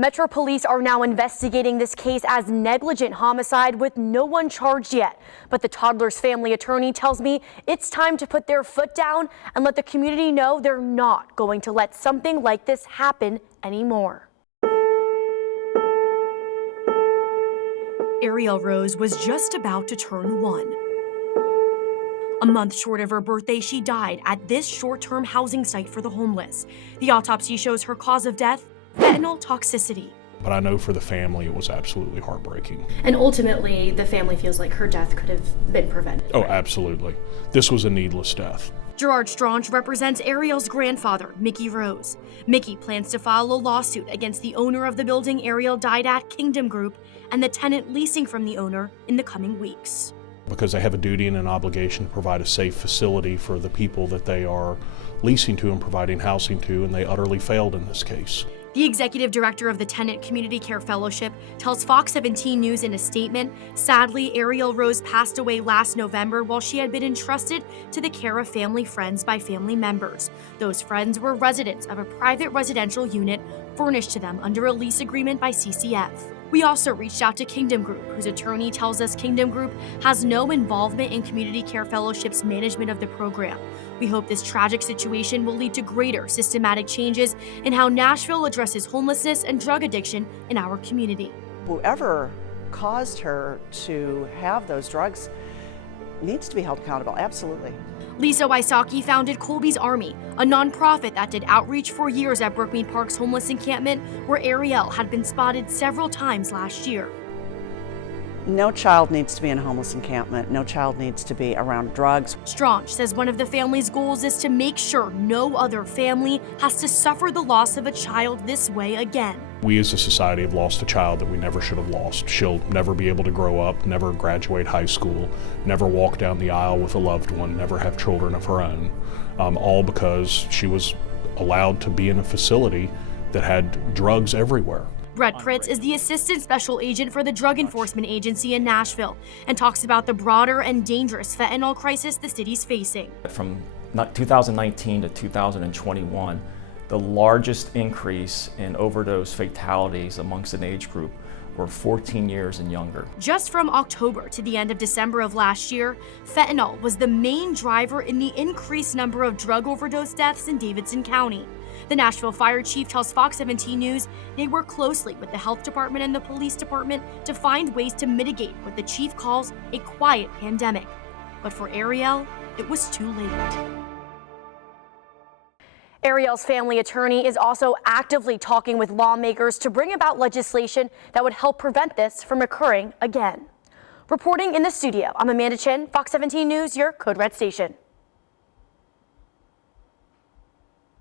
Metro Police are now investigating this case as negligent homicide with no one charged yet. But the toddler's family attorney tells me it's time to put their foot down and let the community know they're not going to let something like this happen anymore. Ariel Rose was just about to turn 1. A month short of her birthday, she died at this short-term housing site for the homeless. The autopsy shows her cause of death: fentanyl toxicity. But I know for the family it was absolutely heartbreaking. And ultimately, the family feels like her death could have been prevented. Oh, absolutely. This was a needless death. Gerard Straunch represents Ariel's grandfather, Mickey Rose. Mickey plans to file a lawsuit against the owner of the building Ariel died at, Kingdom Group, and the tenant leasing from the owner in the coming weeks. Because they have a duty and an obligation to provide a safe facility for the people that they are leasing to and providing housing to, and they utterly failed in this case. The executive director of the Tenant Community Care Fellowship tells Fox 17 News in a statement, sadly, Ariel Rose passed away last November while she had been entrusted to the care of family friends by family members. Those friends were residents of a private residential unit furnished to them under a lease agreement by CCF. We also reached out to Kingdom Group, whose attorney tells us Kingdom Group has no involvement in Community Care Fellowship's management of the program. We hope this tragic situation will lead to greater systematic changes in how Nashville addresses homelessness and drug addiction in our community. Whoever caused her to have those drugs needs to be held accountable, absolutely. Lisa Wysocki founded Colby's Army, a nonprofit that did outreach for years at Brookmead Park's homeless encampment, where Ariel had been spotted several times last year. No child needs to be in a homeless encampment. No child needs to be around drugs. Straunch says one of the family's goals is to make sure no other family has to suffer the loss of a child this way again. We as a society have lost a child that we never should have lost. She'll never be able to grow up, never graduate high school, never walk down the aisle with a loved one, never have children of her own, all because she was allowed to be in a facility that had drugs everywhere. Brett Pritz is the Assistant Special Agent for the Drug Enforcement Agency in Nashville and talks about the broader and dangerous fentanyl crisis the city's facing. From 2019 to 2021, the largest increase in overdose fatalities amongst an age group were 14 years and younger. Just from October to the end of December of last year, fentanyl was the main driver in the increased number of drug overdose deaths in Davidson County. The Nashville Fire Chief tells Fox 17 News they work closely with the health department and the police department to find ways to mitigate what the chief calls a quiet pandemic. But for Ariel, it was too late. Ariel's family attorney is also actively talking with lawmakers to bring about legislation that would help prevent this from occurring again. Reporting in the studio, I'm Amanda Chin, Fox 17 News, your Code Red station.